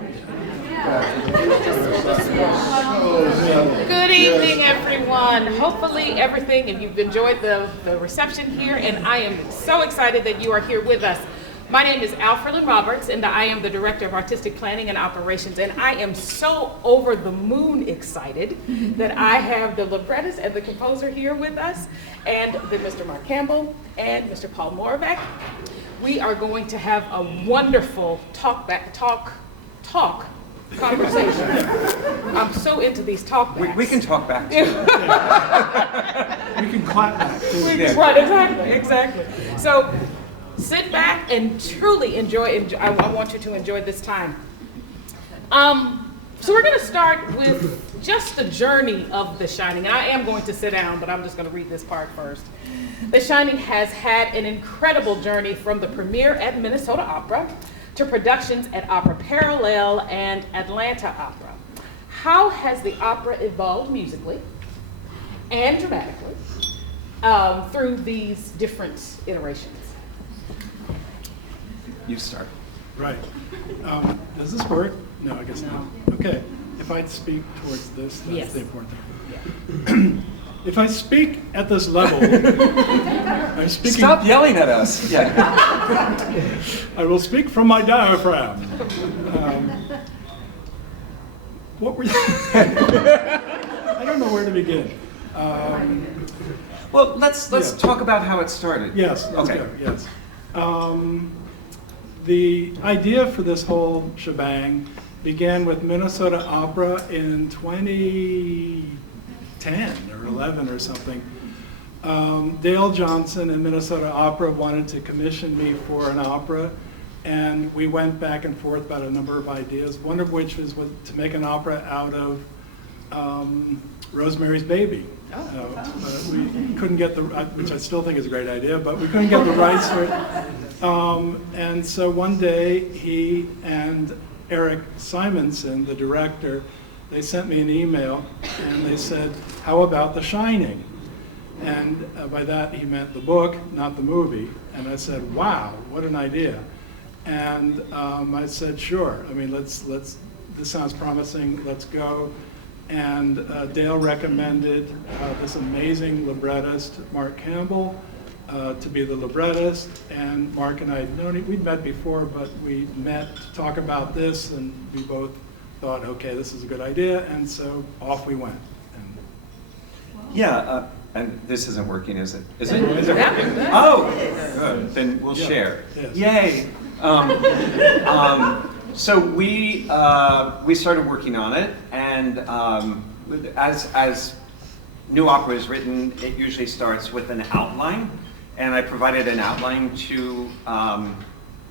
Good evening, everyone. Hopefully everything, if you've enjoyed the reception here, and I am so excited that you are here with us. My name is Alfred Roberts, and I am the Director of Artistic Planning and Operations, and I am so over the moon excited that I have the librettist and the composer here with us, and Mr. Mark Campbell and Mr. Paul Moravec. We are going to have a wonderful talk conversation. I'm so into these talk backs. We can talk back too. We can clap back too. Right, exactly. So sit back and truly enjoy. I want you to enjoy this time. So we're going to start with just the journey of The Shining. And I am going to sit down, but I'm just going to read this part first. The Shining has had an incredible journey from the premiere at Minnesota Opera to productions at Opera Parallel and Atlanta Opera. How has the opera evolved musically and dramatically through these different iterations? You start. Right. Does this work? No, I guess not. Okay. If I speak towards this, that's Yes. the important thing. Yeah. If I speak at this level, I'm speaking. Stop yelling at us. Yeah. I will speak from my diaphragm. What were you? I don't know where to begin. Well, let's talk about how it started. Yes. Let's Okay. go. Yes. The idea for this whole shebang began with Minnesota Opera in 2010 or 11 or something. Dale Johnson and Minnesota Opera wanted to commission me for an opera, and we went back and forth about a number of ideas, one of which was to make an opera out of Rosemary's Baby. We couldn't get which I still think is a great idea, but we couldn't get the rights for it. And so one day, he and Eric Simonson, the director, they sent me an email, and they said, "How about The Shining?" And by that, he meant the book, not the movie. And I said, "Wow, what an idea!" And I said, "Sure. I mean, let's. This sounds promising. Let's go." And Dale recommended this amazing librettist, Mark Campbell, to be the librettist. And Mark and I had known, we'd met before, but we met to talk about this, and we both thought, okay, this is a good idea, and so off we went. And Yeah, and this isn't working, is it? Is it? Is it working? Oh, good. Then we'll share. Yes. Yay. So we started working on it, and as new opera is written, it usually starts with an outline, and I provided an outline to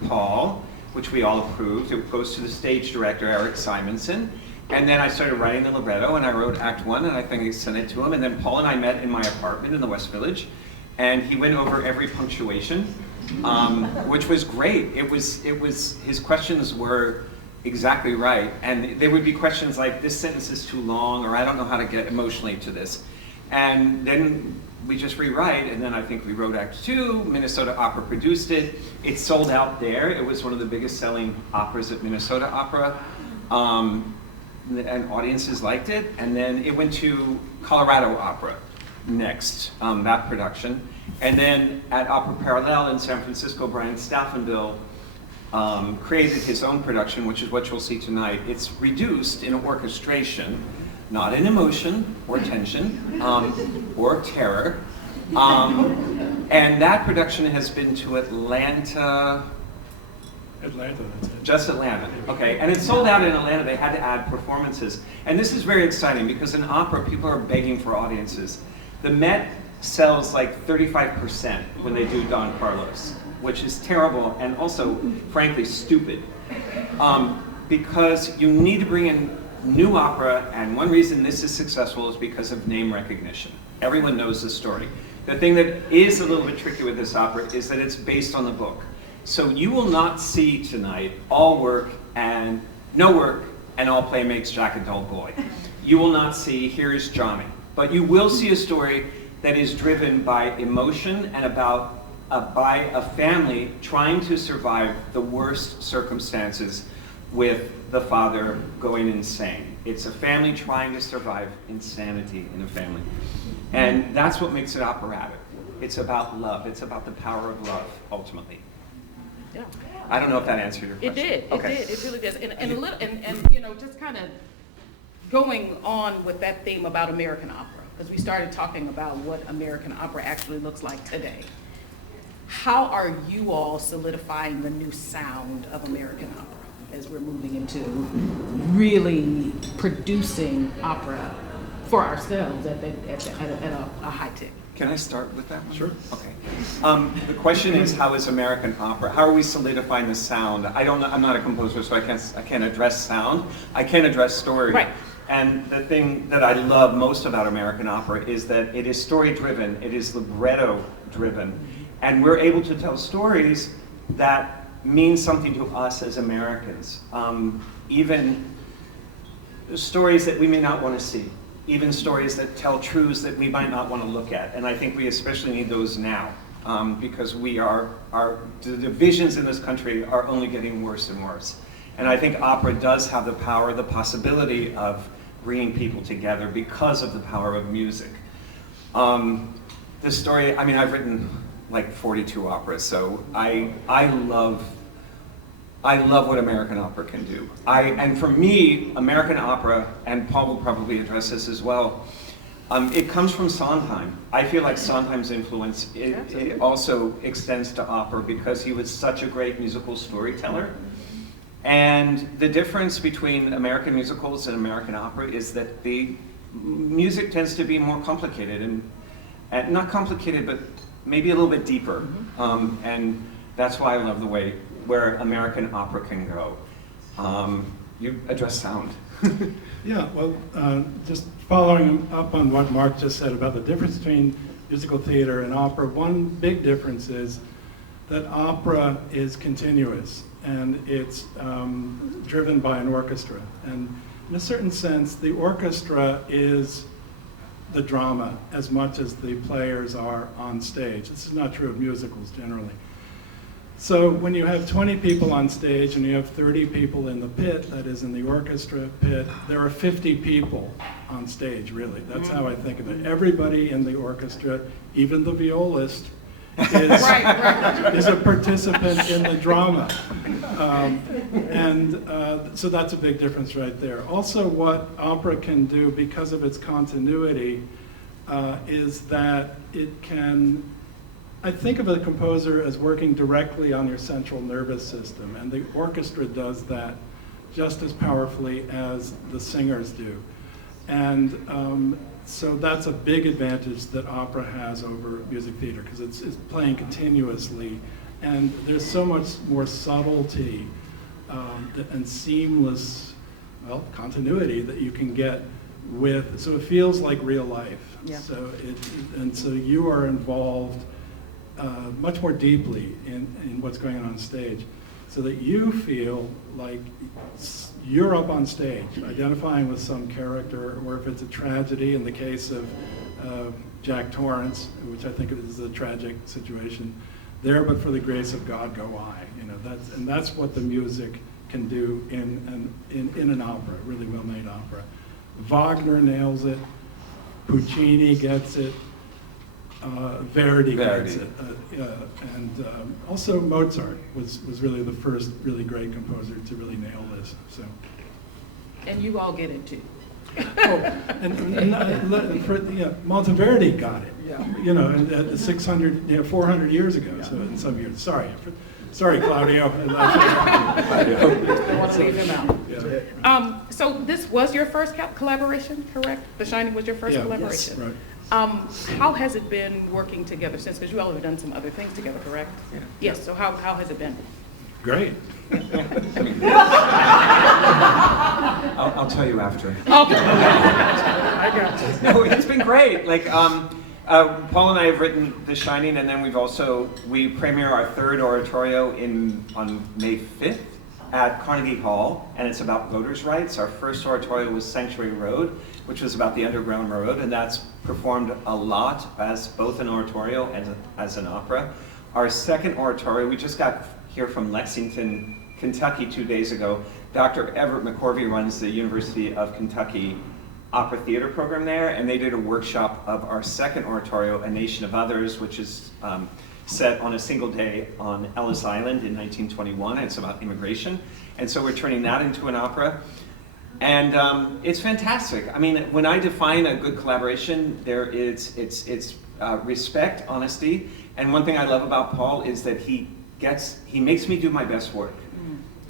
Paul, which we all approved. It goes to the stage director, Eric Simonson, and then I started writing the libretto, and I wrote Act 1, and I think I sent it to him, and then Paul and I met in my apartment in the West Village, and he went over every punctuation, which was great. It was his questions were exactly right, and they would be questions like, this sentence is too long, or I don't know how to get emotionally to this. And then we just rewrite, and then I think we wrote Act 2, Minnesota Opera produced it. It sold out there. It was one of the biggest selling operas at Minnesota Opera, and audiences liked it. And then it went to Colorado Opera next, that production. And then at Opera Parallel in San Francisco, Brian Staffenbill created his own production, which is what you'll see tonight. It's reduced in orchestration, not in emotion or tension or terror. And that production has been to Atlanta. Atlanta, that's it. Just Atlanta, okay. And it sold out in Atlanta. They had to add performances. And this is very exciting because in opera, people are begging for audiences. The Met sells like 35% when they do Don Carlos, which is terrible and also, frankly, stupid. Because you need to bring in new opera, and one reason this is successful is because of name recognition. Everyone knows the story. The thing that is a little bit tricky with this opera is that it's based on the book. So you will not see tonight all work and no work and all play makes Jack a dull boy. You will not see here's Johnny. But you will see a story that is driven by emotion and by a family trying to survive the worst circumstances with the father going insane. It's a family trying to survive insanity in a family. And that's what makes it operatic. It's about love. It's about the power of love, ultimately. Yeah. I don't know if that answered your It question. did. Okay. It did. It really does. And you know, just kind of going on with that theme about American opera, because we started talking about what American opera actually looks like today. How are you all solidifying the new sound of American opera as we're moving into really producing opera for ourselves at a high tick? Can I start with that one? Sure. Okay. The question is, how is American opera? How are we solidifying the sound? I'm not a composer, so I can't address sound. I can address story. Right. And the thing that I love most about American opera is that it is story-driven, it is libretto-driven, and we're able to tell stories that mean something to us as Americans. Even stories that we may not want to see. Even stories that tell truths that we might not want to look at. And I think we especially need those now, because the divisions in this country are only getting worse and worse. And I think opera does have the power, the possibility of bringing people together because of the power of music. The story, I mean, I've written like 42 operas, so I love what American opera can do. And for me, American opera, and Paul will probably address this as well, it comes from Sondheim. I feel like Sondheim's influence, it also extends to opera because he was such a great musical storyteller. And the difference between American musicals and American opera is that the music tends to be more complicated, and not complicated, but maybe a little bit deeper. And that's why I love the way where American opera can go. You address sound. Yeah, well, just following up on what Mark just said about the difference between musical theater and opera, one big difference is that opera is continuous and it's driven by an orchestra. And in a certain sense, the orchestra is the drama as much as the players are on stage. This is not true of musicals generally. So when you have 20 people on stage and you have 30 people in the pit, that is in the orchestra pit, there are 50 people on stage, really. That's how I think of it. Everybody in the orchestra, even the violist, is a participant in the drama. So that's a big difference right there. Also, what opera can do because of its continuity is that it can, I think of a composer as working directly on your central nervous system, and the orchestra does that just as powerfully as the singers do. And so that's a big advantage that opera has over music theater, because it's playing continuously, and there's so much more subtlety and seamless, well, continuity that you can get with, so it feels like real life. Yeah. So so you are involved much more deeply in what's going on stage, so that you feel like you're up on stage, identifying with some character, or if it's a tragedy, in the case of Jack Torrance, which I think is a tragic situation, there but for the grace of God go I. You know, that's what the music can do in an opera, really well-made opera. Wagner nails it, Puccini gets it, Verdi gets it, and also Mozart was really the first really great composer to really nail this. So. And you all get it too. Monteverdi got it. Yeah. You know, 400 years ago. Yeah. So in some years, sorry, Claudio. Don't want to leave him out. Yeah. So this was your first collaboration, correct? The Shining was your first collaboration. Yes, right. How has it been working together since? Because you all have done some other things together, correct? Yeah. Yes. So how has it been? Great. I'll tell you after. Okay. I got you. No, it's been great. Like, Paul and I have written The Shining, and then we premiere our third oratorio on May 5th at Carnegie Hall, and it's about voters' rights. Our first oratorio was Sanctuary Road, which was about the Underground Road, and that's performed a lot as both an oratorio and as an opera. Our second oratorio, we just got here from Lexington Kentucky 2 days ago. Dr. Everett McCorvey runs the University of Kentucky opera theater program there, and they did a workshop of our second oratorio, A Nation of Others, which is set on a single day on Ellis Island in 1921. It's about immigration. And so we're turning that into an opera. And it's fantastic. I mean, when I define a good collaboration, it's respect, honesty, and one thing I love about Paul is that he makes me do my best work.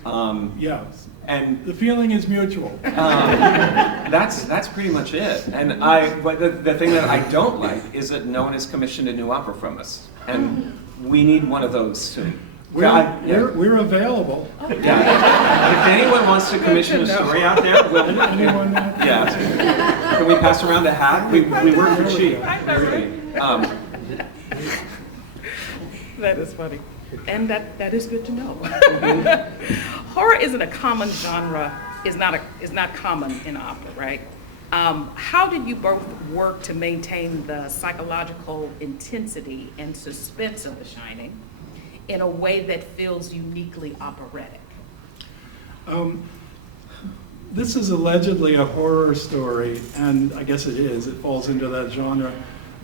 Yeah, and the feeling is mutual. That's pretty much it. And but the thing that I don't like is that no one has commissioned a new opera from us, and we need one of those soon. We're available. Yeah. If anyone wants to commission a story out there, we'll. Anyone? Yeah. Can we pass around a hat? We work for cheap. Really. That is funny. And that is good to know. Horror isn't a common genre, is not common in opera, right? How did you both work to maintain the psychological intensity and suspense of The Shining in a way that feels uniquely operatic? This is allegedly a horror story, and I guess it is. It falls into that genre.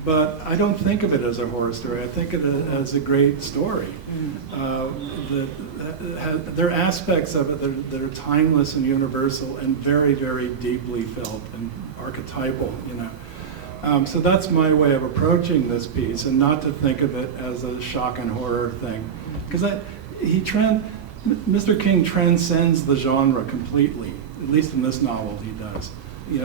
But I don't think of it as a horror story. I think of it as a great story. There are aspects of it that are timeless and universal and very, very deeply felt and archetypal, So that's my way of approaching this piece, and not to think of it as a shock and horror thing. Because Mr. King transcends the genre completely, at least in this novel he does. He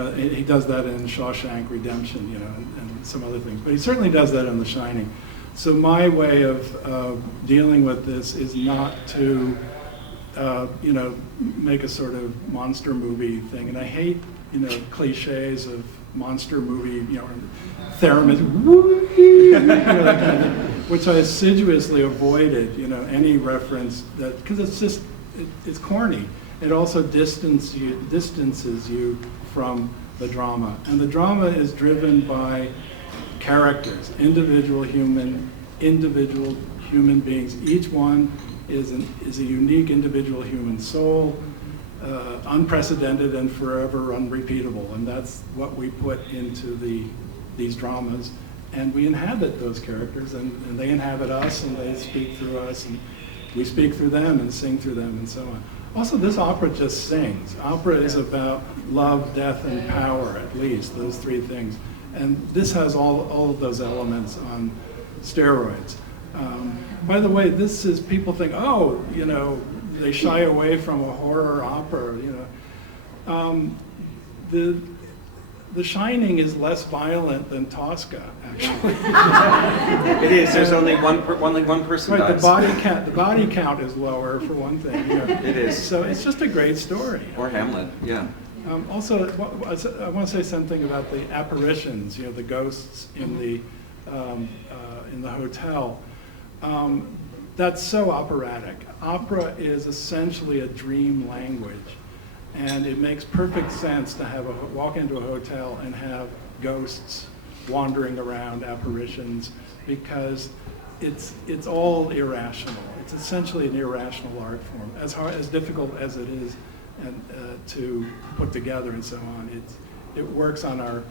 does that in Shawshank Redemption, and some other things, but he certainly does that in The Shining. So my way of dealing with this is not to, make a sort of monster movie thing. And I hate, cliches of monster movie, theremin, that kind of thing, which I assiduously avoided, any reference that, because it's corny. It also distances you from the drama. And the drama is driven by characters, individual human beings. Each one is a unique individual human soul, unprecedented and forever unrepeatable. And that's what we put into these dramas. And we inhabit those characters, and they inhabit us, and they speak through us, and we speak through them and sing through them, and so on. Also, this opera just sings. Opera is about love, death, and power, at least, those three things. And this has all of those elements on steroids. By the way, people think, they shy away from a horror opera, The Shining is less violent than Tosca, actually. It is. There's only one person right, dies. The body count is lower, for one thing. It is. So it's just a great story. Or Hamlet, yeah. Also, I want to say something about the apparitions, the ghosts in the hotel. That's so operatic. Opera is essentially a dream language. And it makes perfect sense to walk into a hotel and have ghosts wandering around, apparitions, because it's all irrational. It's essentially an irrational art form, as difficult as it is to put together and so on. It works on our,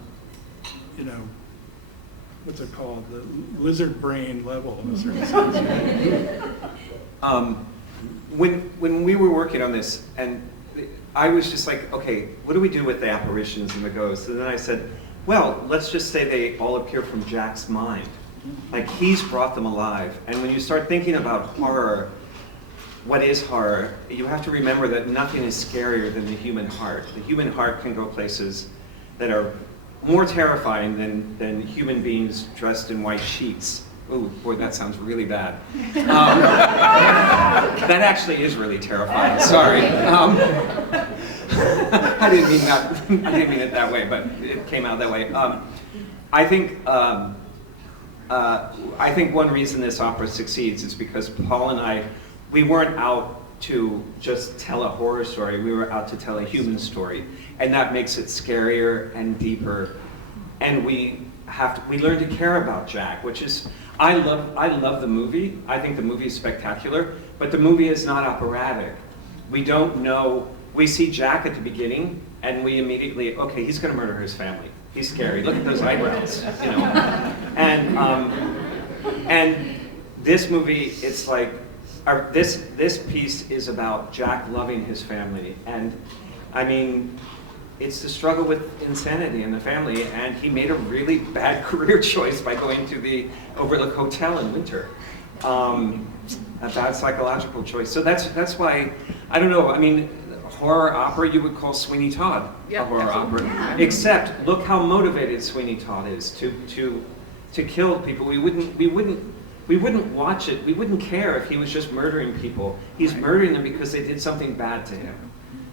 what's it called, the lizard brain level in a certain sense. When we were working on this, and I was just like, okay, what do we do with the apparitions and the ghosts? And then I said, well, let's just say they all appear from Jack's mind. Like, he's brought them alive. And when you start thinking about horror, what is horror? You have to remember that nothing is scarier than the human heart. The human heart can go places that are more terrifying than human beings dressed in white sheets. Ooh, boy, that sounds really bad. That actually is really terrifying. Sorry. I didn't mean it that way, but it came out that way. I think one reason this opera succeeds is because Paul and we weren't out to just tell a horror story. We were out to tell a human story, and that makes it scarier and deeper. And we learn to care about Jack, which is. I love the movie. I think the movie is spectacular, but the movie is not operatic. We don't know, we see Jack at the beginning, and we immediately, okay, he's gonna murder his family. He's scary, look at those eyebrows, you know? And this movie, it's like, this piece is about Jack loving his family, and I mean, it's the struggle with insanity in the family, and he made a really bad career choice by going to the Overlook Hotel in winter. A bad psychological choice. So that's why, I don't know, I mean, horror opera you would call Sweeney Todd a horror opera. Except, look how motivated Sweeney Todd is to kill people. We wouldn't watch it, we wouldn't care if he was just murdering people. He's murdering them because they did something bad to him.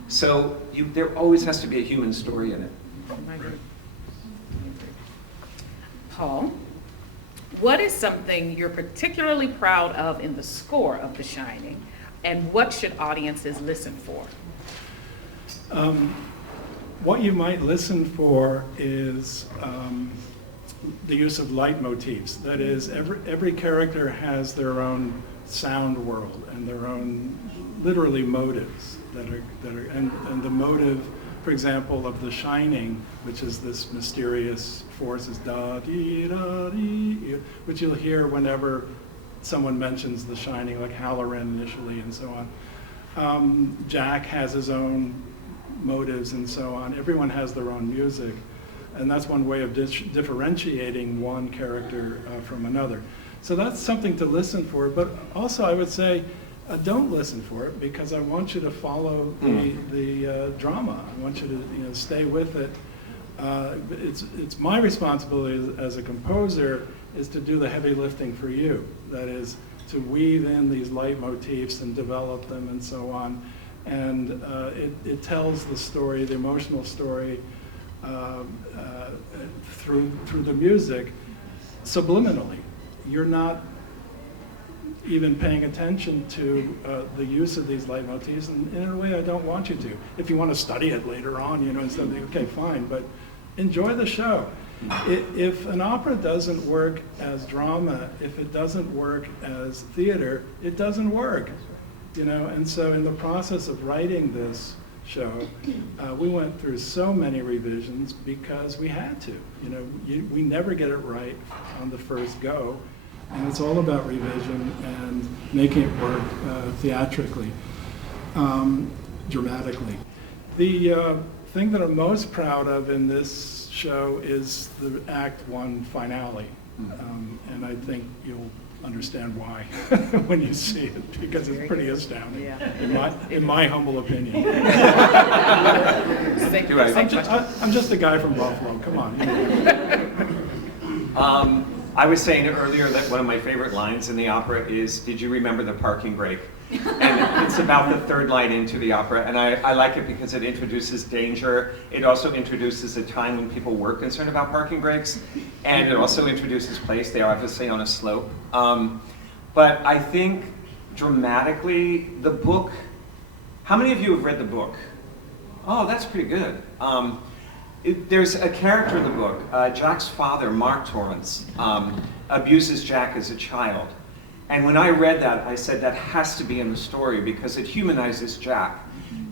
So there always has to be a human story in it. Paul, what is something you're particularly proud of in the score of The Shining, and what should audiences listen for? What you might listen for is the use of leitmotifs. That is, every character has their own sound world and their own, literally, motives that are and the motive, for example, of The Shining, which is this mysterious force, is da-dee-da-dee, which you'll hear whenever someone mentions The Shining, like Halloran initially and so on. Jack has his own motives and so on. Everyone has their own music. And that's one way of differentiating one character from another. So that's something to listen for. But also I would say, don't listen for it, because I want you to follow the drama. I want you to stay with it. It's my responsibility as a composer is to do the heavy lifting for you. That is, to weave in these leitmotifs and develop them and so on. And it tells the story, the emotional story, through the music subliminally. You're not even paying attention to the use of these leitmotifs, and in a way I don't want you to. If you want to study it later on, and something, okay, fine, but enjoy the show. If an opera doesn't work as drama, if it doesn't work as theater, it doesn't work. And so in the process of writing this show, we went through so many revisions because we had to. We never get it right on the first go, and it's all about revision and making it work theatrically, dramatically. The thing that I'm most proud of in this show is the Act 1 finale, and I think you'll understand why when you see it, because it's pretty astounding, in my humble opinion. I'm just a guy from Buffalo, come on. I was saying earlier that one of my favorite lines in the opera is, "Did you remember the parking brake?" And it's about the third line into the opera, and I like it because it introduces danger. It also introduces a time when people were concerned about parking brakes, and it also introduces place. They are obviously on a slope. But I think dramatically, the book, how many of you have read the book? Oh, that's pretty good. There's a character in the book, Jack's father, Mark Torrance, abuses Jack as a child. And when I read that, I said that has to be in the story because it humanizes Jack.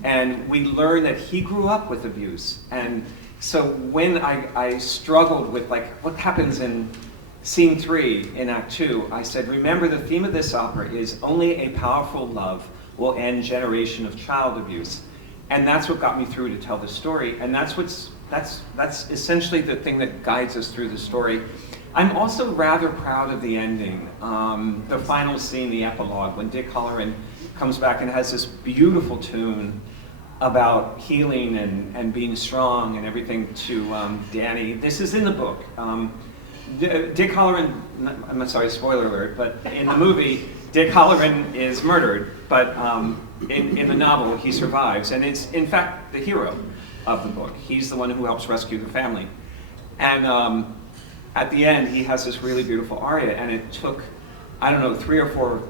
And we learn that he grew up with abuse. And so when I struggled with what happens in Scene 3 in Act 2, I said, remember the theme of this opera is only a powerful love will end generation of child abuse. And that's what got me through to tell the story. And that's essentially the thing that guides us through the story. I'm also rather proud of the ending, the final scene, the epilogue, when Dick Halloran comes back and has this beautiful tune about healing and being strong and everything to Danny. This is in the book. Dick Halloran, I'm sorry, spoiler alert, but in the movie, Dick Halloran is murdered, but in the novel, he survives, and it's, in fact, the hero of the book. He's the one who helps rescue the family. And at the end, he has this really beautiful aria, and it took, I don't know, 3 or 4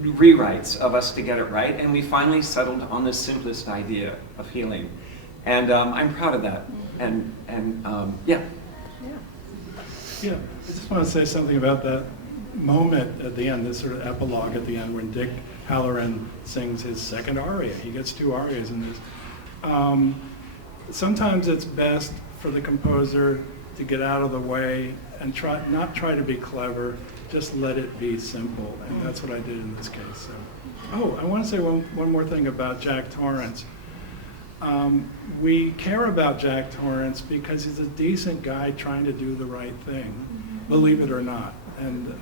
rewrites of us to get it right, and we finally settled on the simplest idea of healing. And I'm proud of that. And yeah. Yeah, I just want to say something about that. moment at the end, this sort of epilogue at the end when Dick Halloran sings his second aria. He gets 2 arias in this. Sometimes it's best for the composer to get out of the way and not try to be clever, just let it be simple, and that's what I did in this case. So. Oh, I want to say one more thing about Jack Torrance. We care about Jack Torrance because he's a decent guy trying to do the right thing, believe it or not. And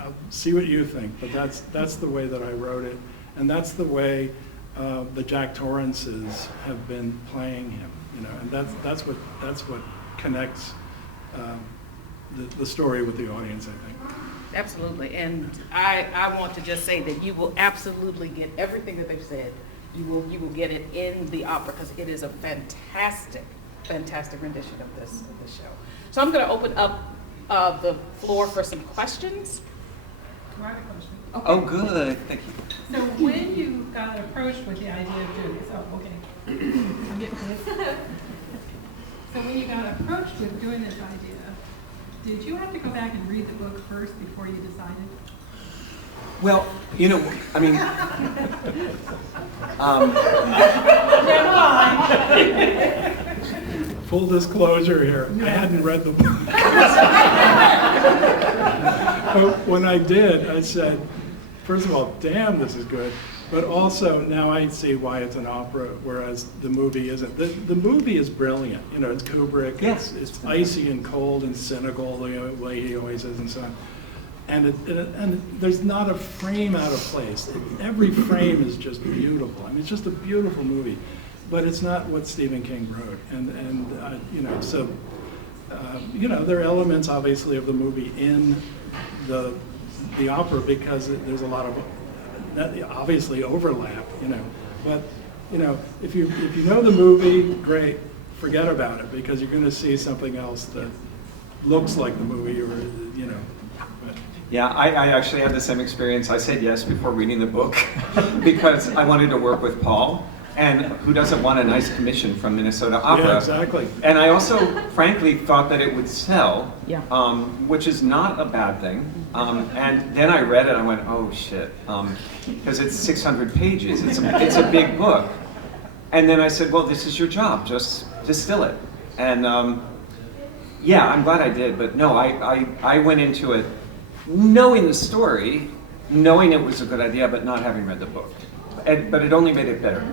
I'll see what you think, but that's the way that I wrote it, and that's the way the Jack Torrances have been playing him. And that's what connects the story with the audience, I think. Absolutely, and I want to just say that you will absolutely get everything that they've said. You will get it in the opera because it is a fantastic rendition of this show. So I'm going to open up the floor for some questions. I have a question. Okay. Oh, good, thank you. So when you got approached with the idea of doing this, oh, okay. I'm getting this. So when you got approached with doing this idea, did you have to go back and read the book first before you decided? Well, I mean, Full disclosure here, I hadn't read the book. But when I did, I said, first of all, damn, this is good. But also, now I see why it's an opera, whereas the movie isn't. The movie is brilliant. It's Kubrick. Yes. It's icy and cold and cynical, the way he always is, and so on. And there's not a frame out of place. Every frame is just beautiful. I mean, it's just a beautiful movie. But it's not what Stephen King wrote. There are elements, obviously, of the movie in the opera because there's a lot of obviously overlap, But, if you know the movie, great, forget about it because you're going to see something else that looks like the movie or, But. Yeah, I actually had the same experience. I said yes before reading the book because I wanted to work with Paul. And who doesn't want a nice commission from Minnesota Opera? Yeah, exactly. And I also, frankly, thought that it would sell, Yeah. Which is not a bad thing. And then I read it, and I went, oh shit, because it's 600 pages. It's a big book. And then I said, well, this is your job, just distill it. And yeah, I'm glad I did. But no, I went into it knowing the story, knowing it was a good idea, but not having read the book. But it only made it better.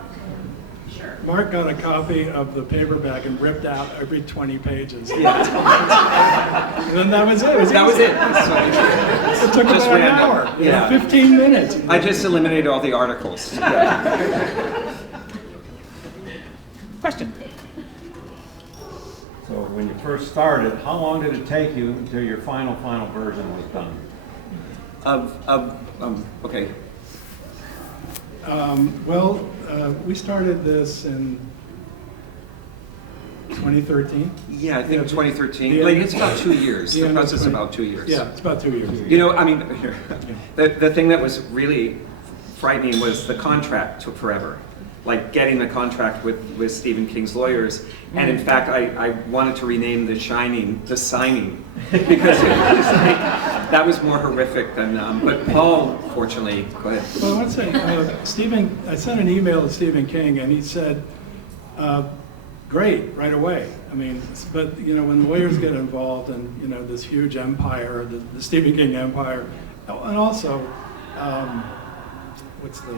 Mark got a copy of the paperback and ripped out every 20 pages. Yeah. And then that was it. That was it. It took Just about an random. hour. Yeah. 15 minutes. I just eliminated all the articles. Yeah. Question. So when you first started, how long did it take you until your final version was done? Okay. We started this in 2013. Yeah, I think Yeah, 2013. the- Like, it's about 2 years. the The end of process is 20 about 2 years. Yeah, it's about 2 years. I mean, the thing that was really frightening was the contract took forever. Like getting the contract with Stephen King's lawyers. And in fact, I wanted to rename The Shining, The Signing, because it was like, that was more horrific than, but Paul, fortunately, go ahead. Well, I want to say, I sent an email to Stephen King and he said, great, right away. I mean, but when lawyers get involved in, this huge empire, the Stephen King empire, and also, what's the,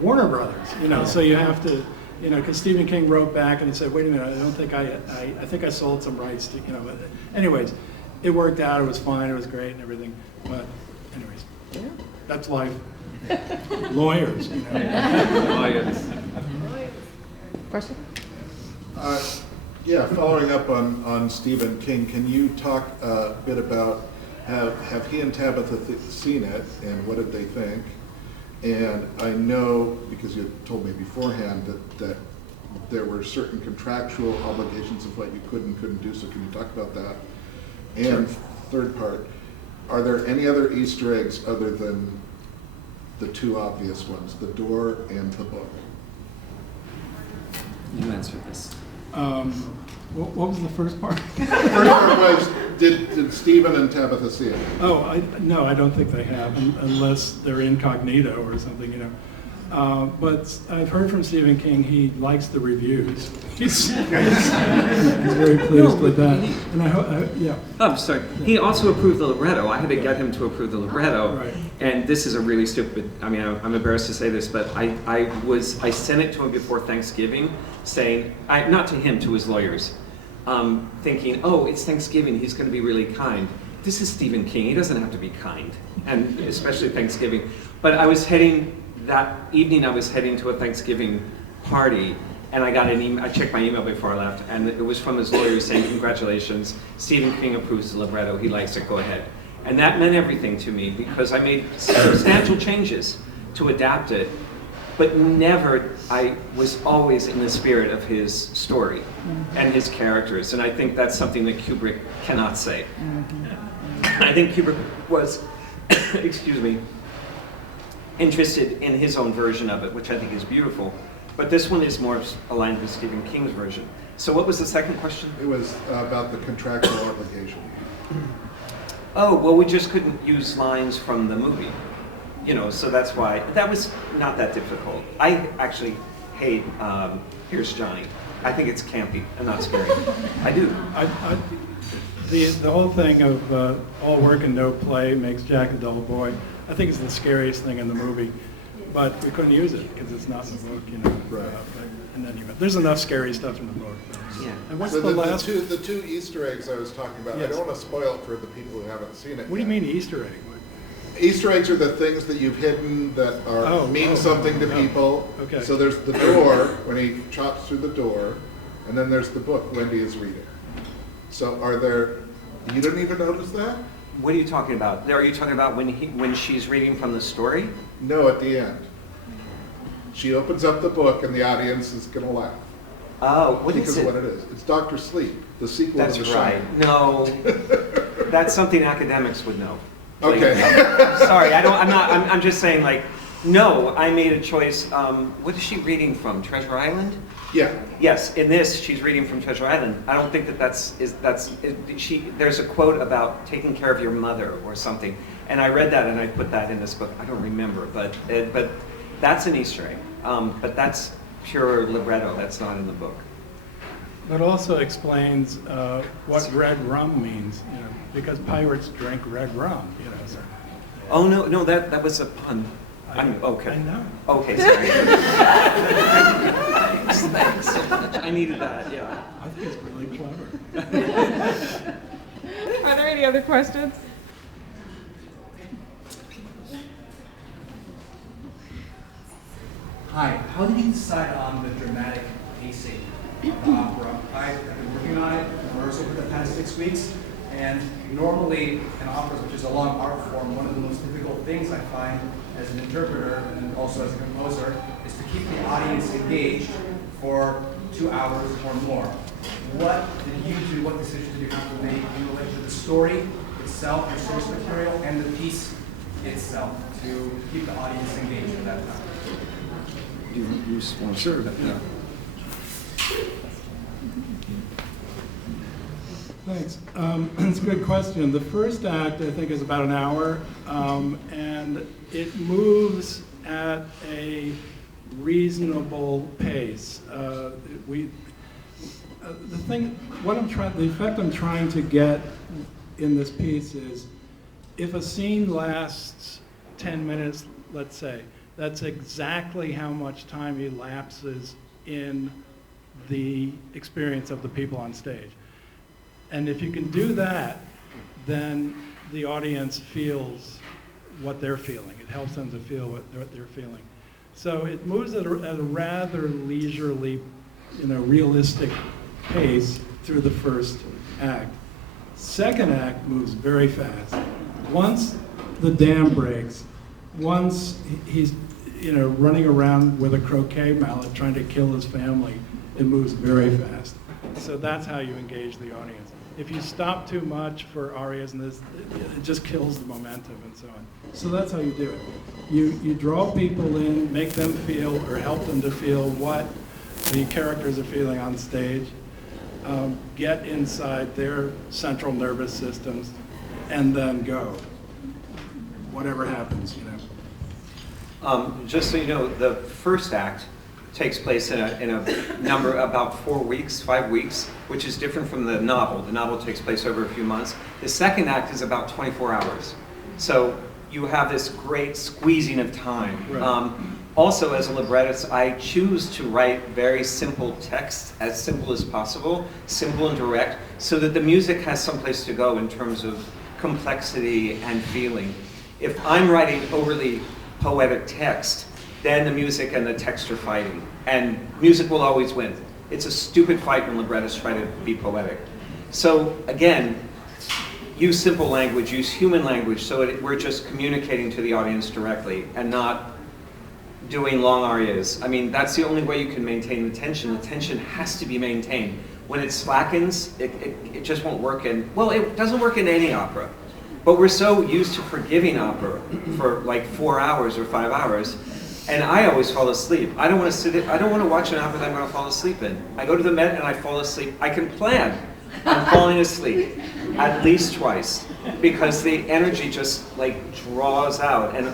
Warner Brothers, so you have to, because Stephen King wrote back and he said, wait a minute, I don't think I think I sold some rights to, anyways, it worked out, it was fine, it was great and everything, but anyways, that's life. Lawyers, Lawyers. Question? Yeah, following up on Stephen King, can you talk a bit about have he and Tabitha seen it and what did they think? And I know, because you told me beforehand, that there were certain contractual obligations of what you could and couldn't do, so can you talk about that? And third part, are there any other Easter eggs other than the two obvious ones, the door and the book? You answered this. What was the first part? First part was, did Stephen and Tabitha see it? Oh, no, I don't think they have, unless they're incognito or something, you know. But I've heard from Stephen King, he likes the reviews. He's very pleased with that. And I hope, yeah. Oh, sorry. He also approved the libretto. I had to get him to approve the libretto. Right. And this is a really stupid, I mean, I'm embarrassed to say this, but I sent it to him before Thanksgiving saying, not to him, to his lawyers, thinking, oh, it's Thanksgiving, he's going to be really kind. This is Stephen King, he doesn't have to be kind, and especially Thanksgiving. But that evening I was heading to a Thanksgiving party, and I got an email, I checked my email before I left, and it was from his lawyers saying, congratulations, Stephen King approves the libretto, he likes it, go ahead. And that meant everything to me, because I made substantial changes to adapt it, but never, I was always in the spirit of his story and his characters, and I think that's something that Kubrick cannot say. I think Kubrick was, excuse me, interested in his own version of it, which I think is beautiful, but this one is more aligned with Stephen King's version. So what was the second question? It was about the contractual obligation. Oh, well, we just couldn't use lines from the movie. You know, so that's why, that was not that difficult. I actually hate Here's Johnny. I think it's campy and not scary. I do. The whole thing of all work and no play makes Jack a dull boy, I think is the scariest thing in the movie. But we couldn't use it because it's not in the book, you know. Right. In any event, there's enough scary stuff in the book. Yeah. And what's So the last? the two Easter eggs I was talking about, I Yes. don't want to spoil it for the people who haven't seen it What do you yet. mean Easter egg? Easter eggs are the things that you've hidden that mean something to people. Okay. So there's the door, when he chops through the door, and then there's the book Wendy is reading. So you didn't even notice that? What are you talking about? Are you talking about when she's reading from the story? No, at the end. She opens up the book and the audience is going to laugh. Oh, what is Because it? of what it is. It's Dr. Sleep, the sequel That's to The right. Shining. No, that's something academics would know. Okay. Sorry, I'm just saying, like, no, I made a choice. What is she reading from? Treasure Island? Yeah. Yes, in this, she's reading from Treasure Island. I don't think there's a quote about taking care of your mother or something. And I read that and I put that in this book. I don't remember, but that's an Easter egg. But that's pure libretto. That's not in the book. But also explains what red rum means, you know, because pirates drink red rum, you know. So. Oh, no, that was a pun. Okay. I know. Okay, sorry. Thanks so much. I needed that, yeah. I think it's really clever. Are there any other questions? Hi, how did you decide on the dramatic pacing of the opera? I've been working on it in rehearsal for the past 6 weeks, and normally in operas, which is a long art form, one of the most difficult things I find as an interpreter and also as a composer is to keep the audience engaged for 2 hours or more. What did you do, what decisions did you have to make in relation to the story itself, your source material, and the piece itself to keep the audience engaged at that time? You want to Sure. Yeah. Thanks. It's a good question. The first act, I think, is about an hour, and it moves at a reasonable pace. The effect I'm trying to get in this piece is, if a scene lasts 10 minutes, let's say, that's exactly how much time elapses in the experience of the people on stage. And if you can do that, then the audience feels what they're feeling. It helps them to feel what they're feeling. So it moves at a rather leisurely, realistic pace through the first act. Second act moves very fast. Once the dam breaks, once he's running around with a croquet mallet trying to kill his family, it moves very fast. So that's how you engage the audience. If you stop too much for arias and this, it just kills the momentum and so on. So that's how you do it. You draw people in, make them feel or help them to feel what the characters are feeling on stage, get inside their central nervous systems, and then go. Whatever happens, you know. Just so you know, the first act takes place in a number about 5 weeks, which is different from the novel. The novel takes place over a few months. The second act is about 24 hours. So you have this great squeezing of time. Right. Also, as a librettist, I choose to write very simple text, as simple as possible, simple and direct, so that the music has someplace to go in terms of complexity and feeling. If I'm writing overly poetic text, then the music and the text are fighting, and music will always win. It's a stupid fight when librettists try to be poetic. So again, use simple language, use human language, so we're just communicating to the audience directly and not doing long arias. I mean, that's the only way you can maintain the tension. The tension has to be maintained. When it slackens, it just won't work well, it doesn't work in any opera. But we're so used to forgiving opera for like 4 hours or 5 hours, and I always fall asleep. I don't want to watch an opera that I'm going to fall asleep in. I go to the Met and I fall asleep. I can plan on falling asleep at least twice, because the energy just like draws out. And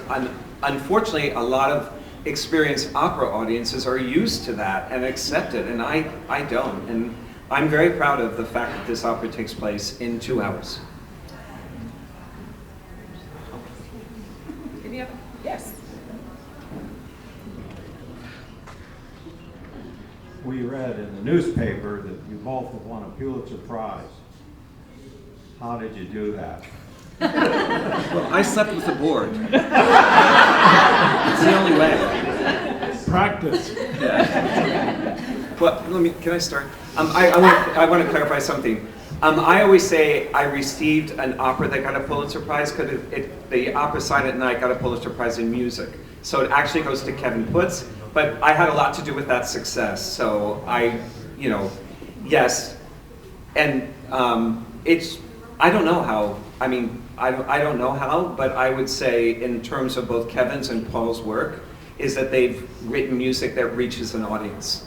unfortunately, a lot of experienced opera audiences are used to that and accept it, and I don't. And I'm very proud of the fact that this opera takes place in 2 hours. Any other? Yes. We read in the newspaper that you both have won a Pulitzer Prize. How did you do that? Well, I slept with the board. It's the only way. Practice. Well, can I start? I want to clarify something. I always say I received an opera that got a Pulitzer Prize because the opera Silent Night got a Pulitzer Prize in music. So it actually goes to Kevin Putz, but I had a lot to do with that success. So yes. And I don't know how. I mean, I don't know how, but I would say in terms of both Kevin's and Paul's work, is that they've written music that reaches an audience.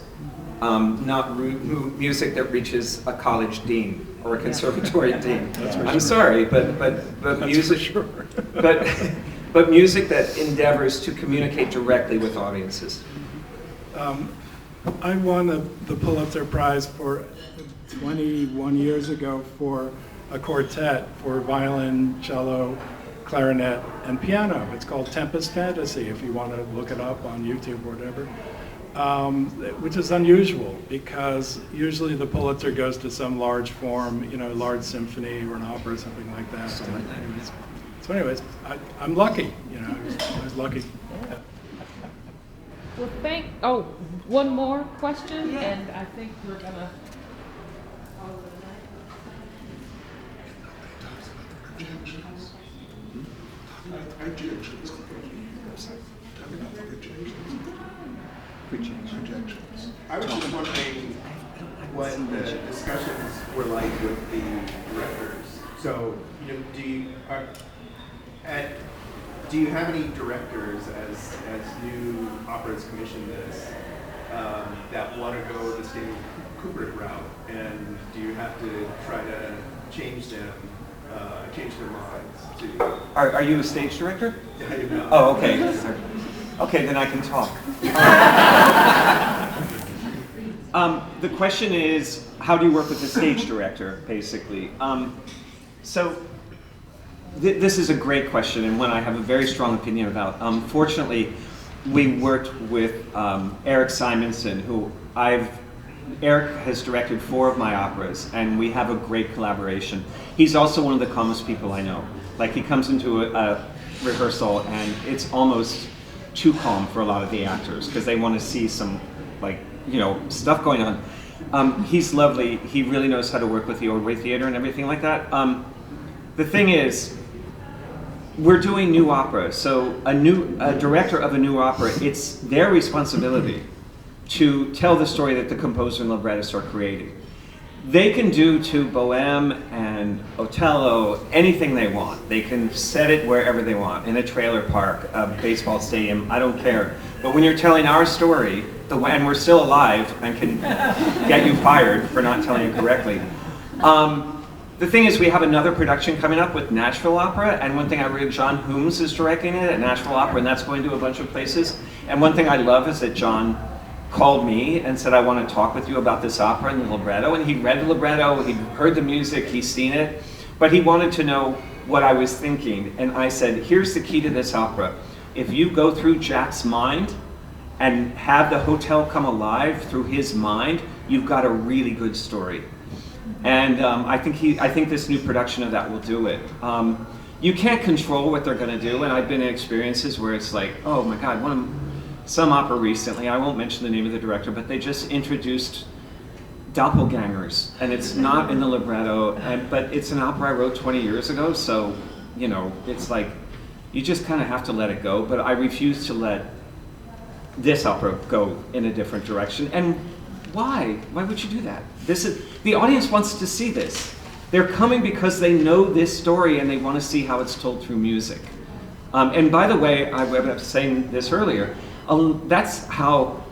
Not music that reaches a college dean or a conservatory dean. I'm sorry, but music, sure. but music that endeavors to communicate directly with audiences. I won the Pulitzer Prize for 21 years ago for a quartet for violin, cello, clarinet, and piano. It's called Tempest Fantasy, if you want to look it up on YouTube or whatever. Which is unusual, because usually the Pulitzer goes to some large form, large symphony or an opera or something like that. So anyways, I'm lucky, I was lucky. Well, one more question, and I think we're gonna. I was just wondering what the discussions were like with the directors. So, do you have any directors as new operas commission this that want to go the Stanley Kubrick route, and do you have to try to change their minds to? Are you a stage director? No. Oh, okay. Okay, then I can talk. The question is, how do you work with the stage director, basically? This is a great question, and one I have a very strong opinion about. Fortunately, we worked with Eric Simonson, who Eric has directed 4 of my operas, and we have a great collaboration. He's also one of the calmest people I know. Like, he comes into a rehearsal, and it's almost too calm for a lot of the actors, because they want to see some, stuff going on. He's lovely. He really knows how to work with the Ordway Theater and everything like that. The thing is, we're doing new opera, so a director of a new opera, it's their responsibility to tell the story that the composer and librettist are creating. They can do to Bohème and Otello anything they want. They can set it wherever they want, in a trailer park, a baseball stadium, I don't care. But when you're telling our story, and we're still alive and can get you fired for not telling it correctly. The thing is, we have another production coming up with Nashville Opera, and one thing I read, John Hooms is directing it at Nashville Opera, and that's going to a bunch of places. And one thing I love is that John called me and said, I want to talk with you about this opera and the libretto, and he'd read the libretto, he'd heard the music, he's seen it, but he wanted to know what I was thinking. And I said, here's the key to this opera. If you go through Jack's mind and have the hotel come alive through his mind, you've got a really good story. And I think this new production of that will do it. You can't control what they're going to do, and I've been in experiences where it's like, oh my God, some opera recently, I won't mention the name of the director, but they just introduced doppelgangers, and it's not in the libretto, but it's an opera I wrote 20 years ago, so, you know, it's like, you just kind of have to let it go, but I refuse to let this opera go in a different direction. And why? Why would you do that? The audience wants to see this. They're coming because they know this story and they want to see how it's told through music. And by the way, I was saying this earlier, that's how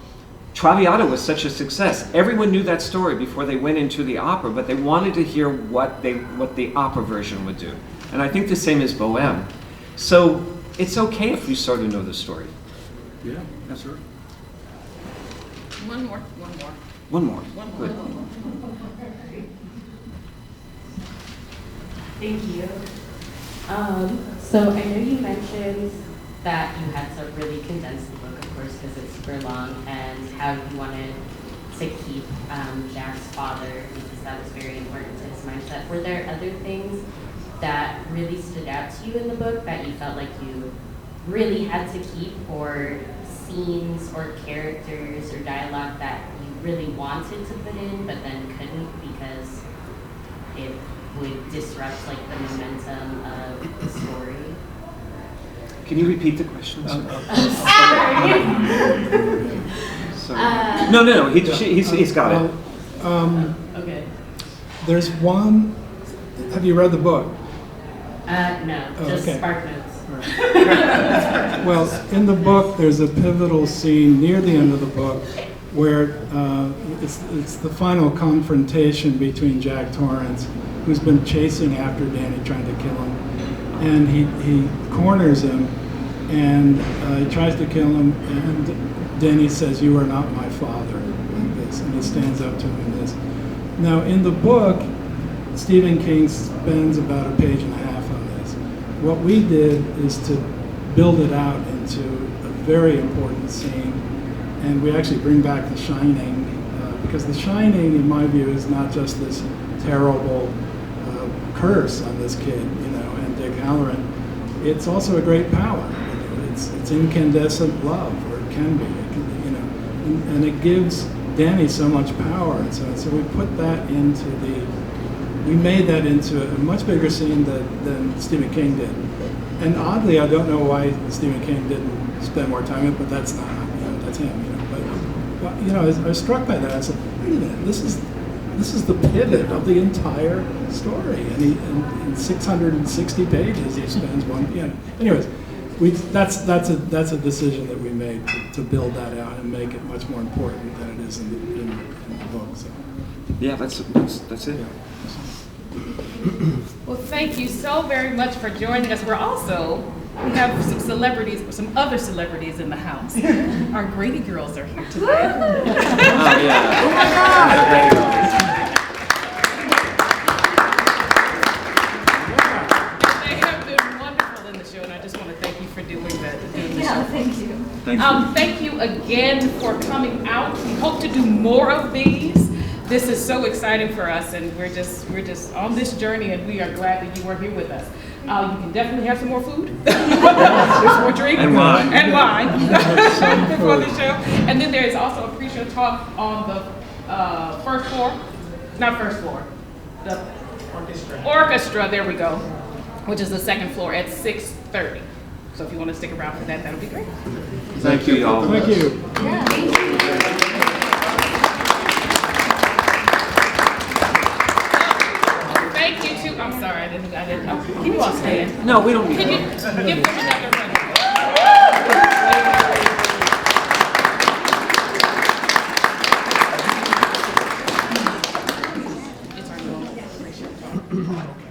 Traviata was such a success. Everyone knew that story before they went into the opera, but they wanted to hear what the opera version would do. And I think the same is Bohème. So it's okay if you sort of know the story. Yeah, that's right. One more. Good. Thank you. So I know you mentioned that you had to really condense the book, of course, because it's super long, and how you wanted to keep Jack's father, because that was very important to his mindset. Were there other things that really stood out to you in the book that you felt like you really had to keep, or scenes or characters or dialogue that you really wanted to put in but then couldn't because it would disrupt like the momentum of the story? Can you repeat the question? Sorry. No. He's got it. Okay. There's one. Have you read the book? No, just okay. Spark Notes. Well, in the book, there's a pivotal scene near the end of the book where it's the final confrontation between Jack Torrance, who's been chasing after Danny, trying to kill him, and he corners him, and he tries to kill him, and Danny says, "You are not my father," like this, and he stands up to him in this. Now, in the book, Stephen King spends about a page and a half on this. What we did is to build it out into a very important scene, and we actually bring back The Shining, because The Shining, in my view, is not just this terrible curse on this kid, and Dick Halloran. It's also a great power. It's incandescent love, or it can be, and it gives Danny so much power, and so we put that into we made that into a much bigger scene than Stephen King did. And oddly, I don't know why Stephen King didn't spend more time in it, but that's not, that's him, But I was struck by that. I said, wait a minute, this is the pivot of the entire story. And in 660 pages, he spends one, Anyways, that's a decision that we made to build that out and make it much more important than it is in the book. So. Yeah, that's it. Yeah. Well, thank you so very much for joining us. We have some other celebrities in the house. Our Grady girls are here today. Oh yeah. Oh my God. They have been wonderful in the show, and I just want to thank you for doing the show. Thank you. Thank you again for coming out. We hope to do more of these. This is so exciting for us, and we're just on this journey, and we are glad that you are here with us. You can definitely have some more food, there's more drink, and wine before the show. And then there is also a pre-show talk on the the orchestra. There we go, which is the second floor at 6:30. So if you want to stick around for that, that'll be great. Thank you, y'all. Thank you. Yeah, thank you. Thank you too. I'm sorry, I didn't. Can you all stand? No, we don't need Can you that. give them another round? Okay.